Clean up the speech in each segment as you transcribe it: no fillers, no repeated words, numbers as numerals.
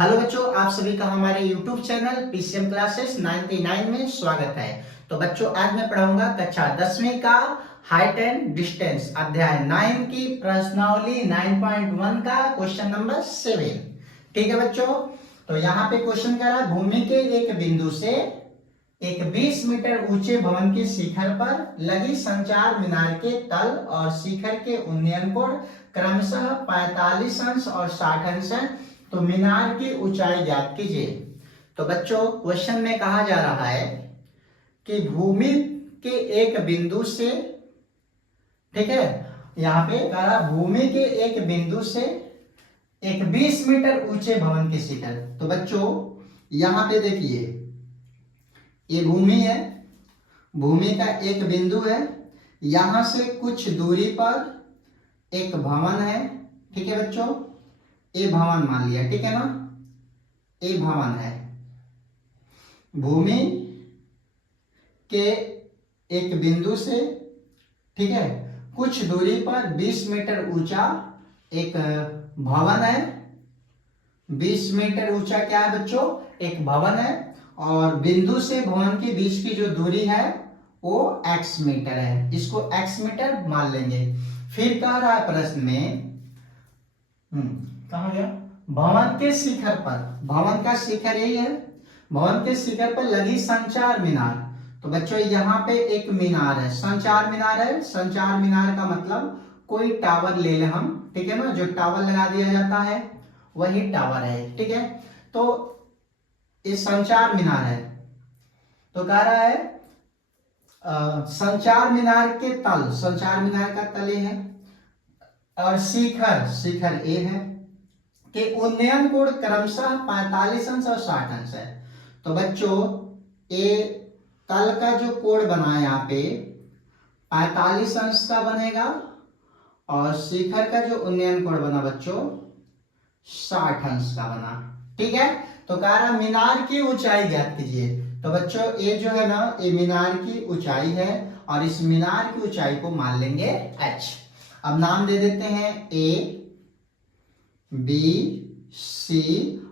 Hello बच्चों, आप सभी का हमारे YouTube चैनल पीसीएम क्लासेस 99 में स्वागत है। तो बच्चों, आज मैं पढ़ाऊंगा कक्षा 10वीं का हाइट एंड डिस्टेंस अध्याय 9 की प्रश्नावली 9.1 का क्वेश्चन नंबर 7। ठीक है बच्चों, तो यहाँ पे क्वेश्चन कह रहा है भूमि के एक बिंदु से एक 20 मीटर ऊंचे भवन के शिखर पर लगी संचार मीनार के तल और शिखर के उन्नयन कोण क्रमशः 45 अंश और 60 अंश है। तो मीनार की ऊंचाई ज्ञात कीजिए। तो बच्चों, क्वेश्चन में कहा जा रहा है कि भूमि के एक बिंदु से, ठीक है, यहाँ पे कह रहा भूमि के एक बिंदु से एक 20 मीटर ऊंचे भवन के शिखर। तो बच्चों यहाँ पे देखिए, ये भूमि है, भूमि का एक बिंदु है, यहां से कुछ दूरी पर एक भवन है। ठीक है बच्चों, ये भवन मान लिया, ठीक है ना, ये भवन है। भूमि के एक बिंदु से, ठीक है, कुछ दूरी पर 20 मीटर ऊंचा एक भवन है। 20 मीटर ऊंचा क्या है बच्चों? एक भवन है। और बिंदु से भवन के बीच की जो दूरी है वो x मीटर है, इसको x मीटर मान लेंगे। फिर कह रहा है प्रश्न में, कहा गया, भवन के शिखर पर, भवन का शिखर यही है, भवन के शिखर पर लगी संचार मीनार। तो बच्चों यहाँ पे एक मीनार है, संचार मीनार है। संचार मीनार का मतलब कोई टावर ले ले हम, ठीक है ना, जो टावर लगा दिया जाता है वही टावर है, ठीक है। तो ये संचार मीनार है। तो कह रहा है संचार मीनार के तल, संचार मीनार का तल है, और शिखर, शिखर ए है, कि उन्नयन कोण क्रमशः 45 अंश और 60 अंश है। तो बच्चों ये तल का जो कोण बना है यहाँ पे 45 अंश का बनेगा, और शिखर का जो उन्नयन कोण बना बच्चों 60 अंश का बना, ठीक है। तो कह रहा मीनार की ऊंचाई ज्ञात कीजिए। तो बच्चों ये जो है ना, ये मीनार की ऊंचाई है, और इस मीनार की ऊंचाई को मान लेंगे h। अब नाम दे देते हैं A, B, C,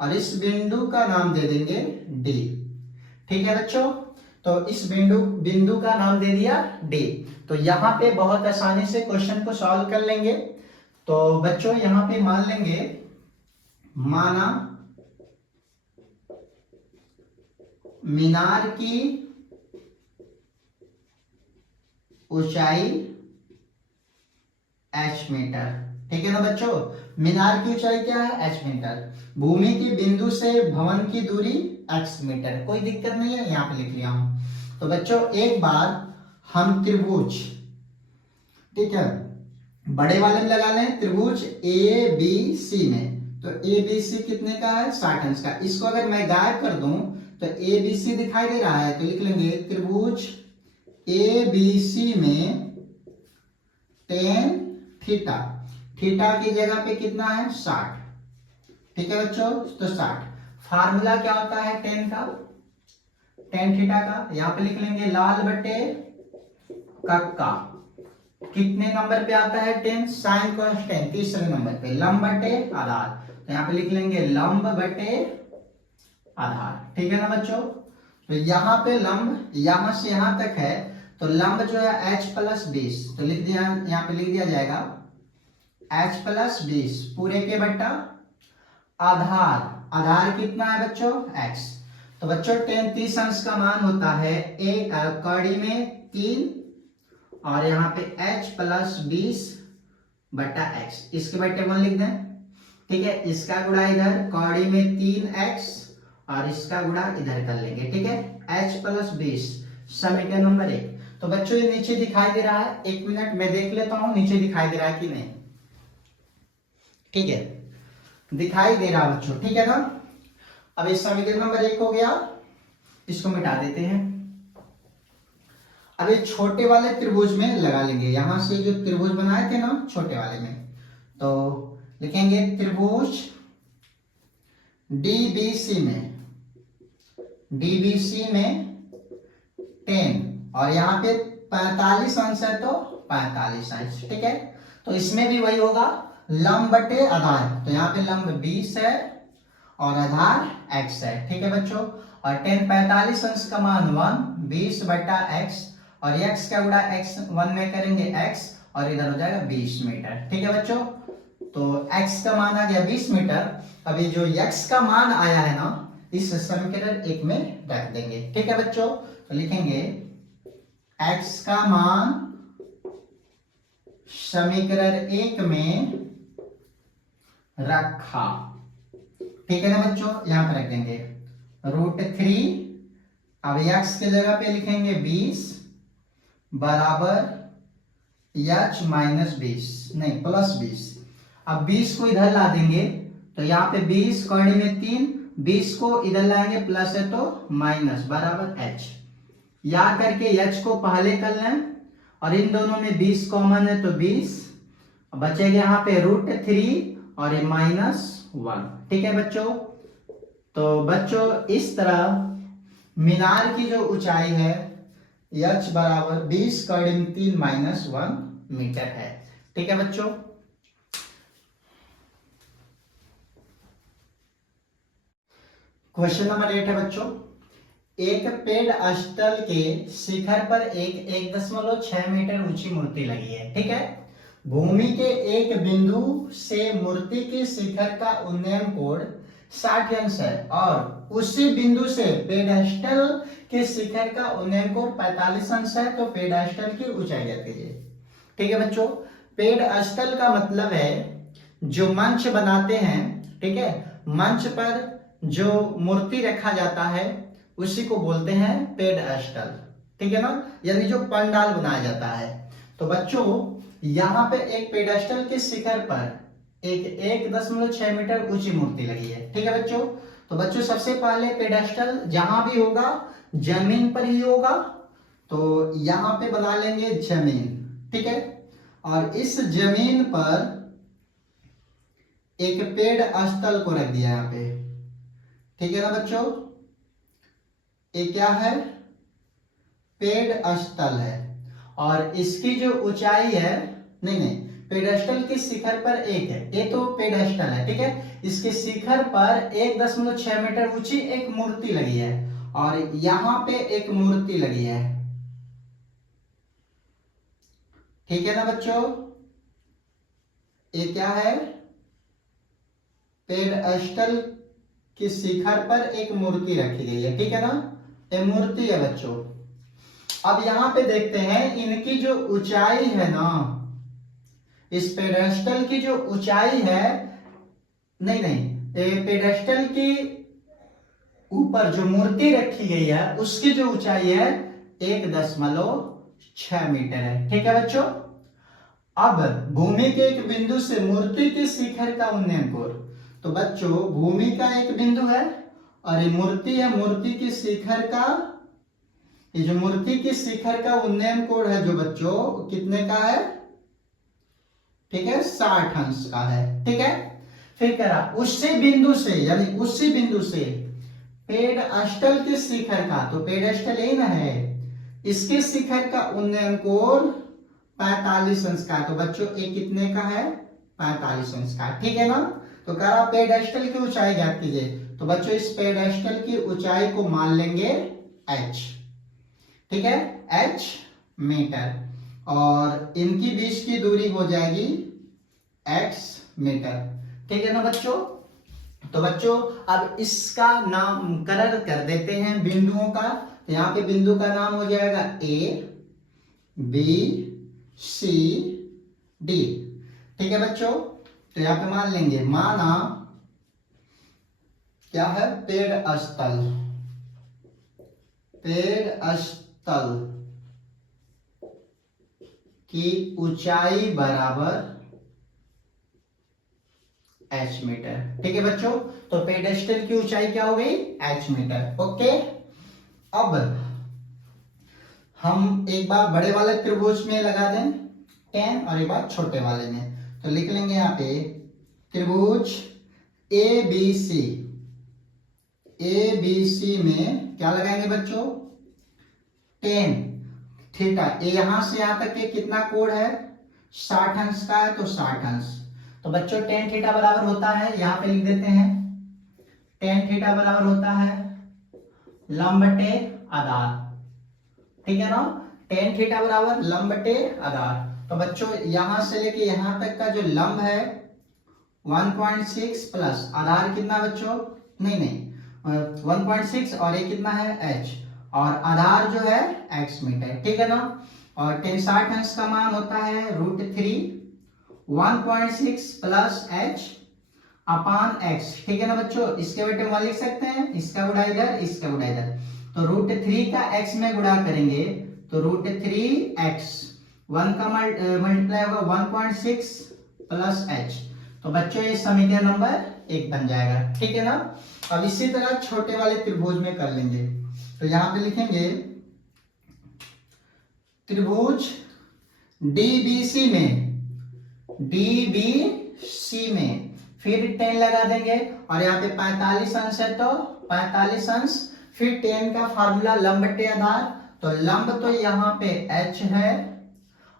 और इस बिंदु का नाम दे देंगे D। ठीक है बच्चों, तो इस बिंदु का नाम दे दिया D। तो यहाँ पे बहुत आसानी से क्वेश्चन को सॉल्व कर लेंगे। तो बच्चों यहाँ पे मान लेंगे, माना मीनार की ऊंचाई h मीटर, ठीक है ना बच्चों। मीनार की ऊंचाई क्या है? h metre. भूमि के बिंदु से भवन की दूरी x मीटर, कोई दिक्कत नहीं है, यहां पे लिख लिया हूं। तो बच्चों एक बार हम त्रिभुज, ठीक है, बड़े वाले में लगा लें, त्रिभुज ABC में। तो ABC कितने का है? 60 अंश का। इसको अगर मैं गायब कर दूं तो ABC दिखाई दे रहा है, तो लिख लेंगे त्रिभुज ABC में tan थीटा, थीटा की जगह पे कितना है? 60, ठीक है बच्चों। तो 60 फार्मूला क्या होता है tan का, tan थीटा का, यहां पे लिख लेंगे लाल बटे कक्का। कितने नंबर पे आता है tan? साइन कांस्टेंट, तीसरे नंबर पे। लंब बटे आधार, तो यहाँ पे लिख लेंगे लंब बटे आधार, ठीक है ना बच्चों। तो यहाँ पे लंब यहां से यहां तक है, तो लंब जो है h प्लस 20, तो लिख दिया, यहाँ पे लिख दिया जाएगा h प्लस 20 पूरे के बट्टा आधार, आधार कितना है बच्चों? x। तो बच्चों tan 30 अंश का मान होता है एक कड़ी में 3, और यहाँ पे h प्लस 20 बट्टा x, इसके बट्टे 1 लिख दें, ठीक है। इसका गुणा इधर कौड़ी में 3x, और इसका गुणा इधर कर लेंगे, ठीक है। h प्लस 20 समीकरण नंबर 1। तो बच्चों ये नीचे दिखाई दे रहा है, एक मिनट मैं देख लेता हूं नीचे दिखाई दे रहा है कि नहीं। ठीक है, दिखाई दे रहा बच्चों, ठीक है ना। अब इस समीकरण नंबर 1 हो गया, इसको मिटा देते हैं। अब ये छोटे वाले त्रिभुज में लगा लेंगे, यहां से जो त्रिभुज बनाए थे ना छोटे वाले में, तो लिखेंगे त्रिभुज DBC में, DBC में 10, और यहाँ पे 45 अंश है तो 45 अंश, ठीक है। तो इसमें भी वही होगा, लंब बटे आधार, तो यहाँ पे लंब 20 है और आधार x है। ठीक है बच्चों, और tan 45 अंश का मान 1, 20 बटा x, और x का गुणा x 1 में करेंगे x, और इधर हो जाएगा 20 मीटर। ठीक है बच्चों, तो x का मान आ गया 20 मीटर। अभी जो x का मान आया है ना, इस समीकरण 1 में रख देंगे। ठीक है बच्चों, तो लिखेंगे x का मान समीकरण 1 में रखा। ठीक है ना बच्चों, यहां पर रख देंगे √3। अब x के जगह पे लिखेंगे 20 बराबर h माइनस 20, नहीं प्लस 20। अब 20 को इधर ला देंगे तो यहाँ पे 20 कौड़ी में 3, 20 को इधर लाएंगे प्लस है तो माइनस बराबर h। या करके h को पहले कर लें, और इन दोनों में 20 कॉमन है तो 20 बचेगा यहाँ पे √3 और ये -1। ठीक है बच्चों, तो बच्चों इस तरह मीनार की जो ऊंचाई है h बराबर 20 कौड़ी में 3 -1 मीटर है। ठीक है बच्चों, क्वेश्चन नंबर 8 है बच्चों, एक पेड़ के शिखर पर एक 1.6 मीटर ऊंची मूर्ति लगी है। ठीक है, भूमि के एक बिंदु से मूर्ति के शिखर का उन्नयन कोण 60 अंश है, और उसी बिंदु से पेडेस्टल के शिखर का उन्नयन कोण 45 अंश है, तो पेडेस्टल की ऊंचाई ज्ञात कीजिए। ठीक है बच्चों, पेडेस्टल का मतलब है जो मंच बनाते हैं। ठीक है, मंच पर जो मूर्ति रखा जाता है उसी को बोलते हैं पेडेस्टल। ठीक है ना, यानी जो पंडाल बनाया जाता है। तो बच्चों यहाँ पे एक पेडेस्टल के शिखर पर एक 1.6 मीटर ऊंची मूर्ति लगी है। ठीक है बच्चों, तो बच्चों सबसे पहले पेडेस्टल जहां भी होगा जमीन पर ही होगा, तो यहाँ पे बना लेंगे जमीन। ठीक है, और इस जमीन पर एक पेडेस्टल को रख दिया यहाँ पे। ठीक है ना बच्चों, ये क्या है, पेडेस्टल है, और इसकी जो ऊंचाई है, नहीं पेडेस्टल के शिखर पर एक है, ये तो पेडेस्टल है। ठीक है, इसके शिखर पर 1.6 मीटर ऊंची एक मूर्ति लगी है, और यहां पे एक मूर्ति लगी है। ठीक है ना बच्चों, ये क्या है, पेडेस्टल के शिखर पर एक मूर्ति रखी गई है। ठीक है ना, ये मूर्ति है बच्चों। अब यहां पे देखते हैं इनकी जो ऊंचाई है ना, इस पेडेस्टल की जो ऊंचाई है, नहीं पेडेस्टल की ऊपर जो मूर्ति रखी गई है उसकी जो ऊंचाई है 1.6 मीटर है। ठीक है बच्चों, अब भूमि के एक बिंदु से मूर्ति के शिखर का उन्नयन कोण, तो बच्चों भूमि का एक बिंदु है और ये मूर्ति है, मूर्ति के शिखर का, ये जो मूर्ति के शिखर का उन्नयन कोण है जो बच्चों कितने का है, ठीक है 60 अंश का है। ठीक है, फिर कह रहा उसी बिंदु से, यानी उसी बिंदु से पेडेस्टल के शिखर का, तो पेडेस्टल यही ना है, इसके शिखर का उन्नयन कोण 45 अंश का, तो बच्चों ये कितने का है, 45 अंश का। ठीक है ना, तो कह रहा पेडेस्टल की ऊंचाई ज्ञात कीजिए, तो बच्चों इस पेडेस्टल की ऊंचाई को मान लेंगे h। ठीक है, h मीटर, और इनकी बीच की दूरी हो जाएगी x मीटर। ठीक है ना बच्चों, तो बच्चों अब इसका नामकरण कर देते हैं बिंदुओं का। तो यहाँ पे बिंदु का नाम हो जाएगा A, B, C, D। ठीक है बच्चों, तो यहाँ पे मान लेंगे, माना क्या है, पेडेस्टल, पेडेस्टल की ऊंचाई बराबर h मीटर। ठीक है बच्चों, तो पेडेस्टल की ऊंचाई क्या हो गई, h मीटर। ओके, अब हम एक बार बड़े वाले त्रिभुज में लगा दें 10 और एक बार छोटे वाले में, तो लिख लेंगे यहाँ पे त्रिभुज ABC, ABC में क्या लगाएंगे बच्चों, 10 थीटा, यहां से यहां तक के कितना कोण है, 60 अंश का है, तो 60 अंश, तो बच्चों tan थीटा बराबर होता है, यहां पे लिख देते हैं टेन थीटा बराबर होता है लंब बटे आधार, ठीक है ना। टेन थीटा बराबर लंब बटे आधार। तो बच्चों यहां से लेके यहां तक का जो लंब है 1.6 प्लस आधार कितना बच्चों, नहीं 1.6 और ये कितना है h, और आधार जो है x मीटर, ठीक है ना। और tan 60 अंश का मान होता है √3 1.6 प्लस h अपान x, ठीक है ना बच्चों। इसके बेटे मान लिख सकते हैं, इसका गुणा इधर, इसका गुणा इधर। तो √3 का x में गुणा करेंगे तो √3x 1 का मल्टीप्लाई होगा 1.6 प्लस h। तो बच्चों ये समीकरण नंबर 1 बन जाएगा, ठीक है ना। अब इसी तरह छोटे वाले त्रिभुज में कर लेंगे। तो यहां पे लिखेंगे त्रिभुज DBC में फिर 10 लगा देंगे, और यहाँ पे 45 अंश है तो 45 अंश, फिर 10 का फार्मूला लंब बटे आधार। तो लंब तो यहाँ पे h है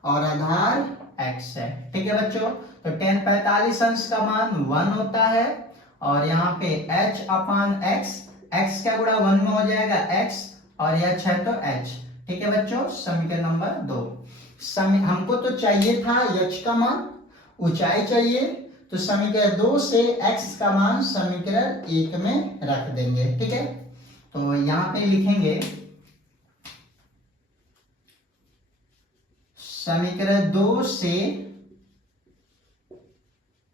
और आधार x है, ठीक है बच्चों। तो 10 45 अंश का मान 1 होता है, और यहाँ पे h अपान x, x का गुणा 1 में हो जाएगा x, और यह h है तो h, ठीक है बच्चों। समीकरण नंबर 2। हमको तो चाहिए था h का मान, ऊंचाई चाहिए, तो समीकरण 2 से x का मान समीकरण 1 में रख देंगे, ठीक है। तो यहाँ पे लिखेंगे समीकरण 2 से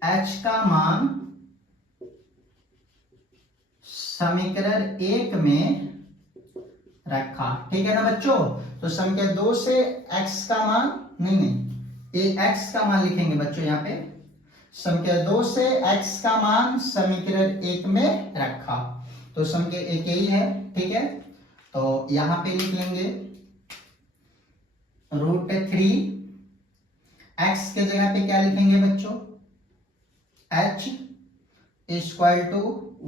h का मान समीकरण 1 में रखा, ठीक है ना बच्चों। तो समीकरण 2 से x का मान, नहीं ये x का मान लिखेंगे बच्चों यहाँ पे। समीकरण 2 से x का मान समीकरण 1 में रखा, तो समीकरण 1 यही है, ठीक है। तो यहाँ पे लिख लेंगे √3, x के जगह पे क्या लिखेंगे बच्चों, h equal to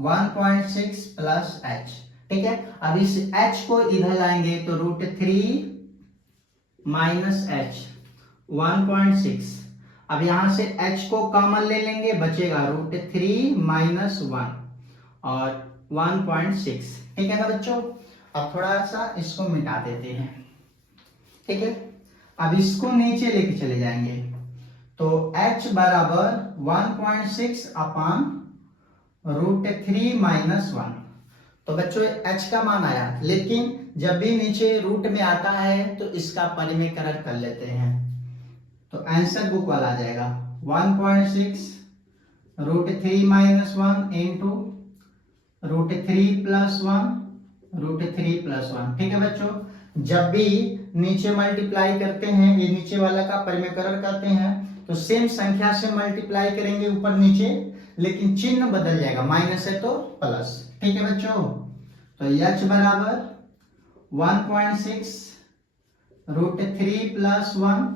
1.6 plus h, ठीक है। अब इस h को इधर लाएंगे तो √3 माइनस h 1.6। अब यहां से h को कॉमन ले लेंगे, बचेगा √3 माइनस 1 और 1.6, ठीक है ना बच्चों। अब थोड़ा सा इसको मिटा देते हैं, ठीक है। अब इसको नीचे लेके चले जाएंगे, तो h बराबर 1.6 अपान √3 माइनस 1। तो बच्चों h का मान आया, लेकिन जब भी नीचे रूट में आता है तो इसका परिमेयकरण कर लेते हैं, तो आंसर बुक वाला आ जाएगा 1.6 √3 माइनस 1 इंटू √3 प्लस 1 √3 प्लस 1, ठीक है बच्चों। जब भी नीचे मल्टीप्लाई करते हैं, ये नीचे वाला का परिमेयकरण करते हैं, तो सेम संख्या से मल्टीप्लाई करेंगे ऊपर नीचे, लेकिन चिन्ह बदल जाएगा, माइनस है तो प्लस, ठीक है बच्चों। तो h बराबर 1.6 √3 प्लस 1,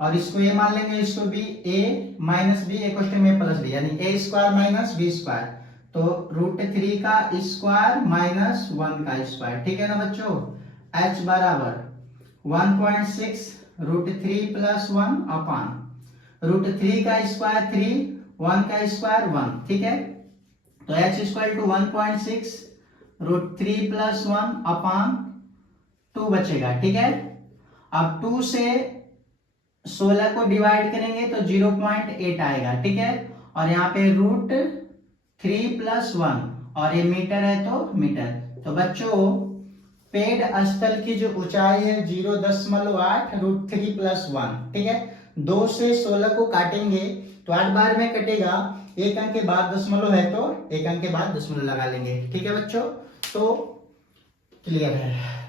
और इसको ये मान लेंगे, इसको भी a माइनस बी इक्वल में प्लस बी, यानी a square minus B square, तो √3 का स्क्वायर माइनस 1 का स्क्वायर, ठीक है ना बच्चों। h बराबर 1.6 √3 प्लस 1 अपान √3 का स्क्वायर 3, 1 का स्क्वायर 1, ठीक है। तो h इक्वल टू 1.6 √3 प्लस 1 अपान 2 बचेगा, ठीक है। अब 2 से 16 को डिवाइड करेंगे तो 0.8 आएगा, ठीक है। और यहाँ पे √3 प्लस 1, और ये मीटर है तो मीटर। तो बच्चों पेड़ स्थल की जो ऊंचाई है 0.8 √3 प्लस 1, ठीक है। 2 से 16 को काटेंगे तो 8 बार में कटेगा, एक अंक के बाद दशमलव है तो एक अंक के बाद दशमलव लगा लेंगे, ठीक है बच्चों। तो क्लियर है।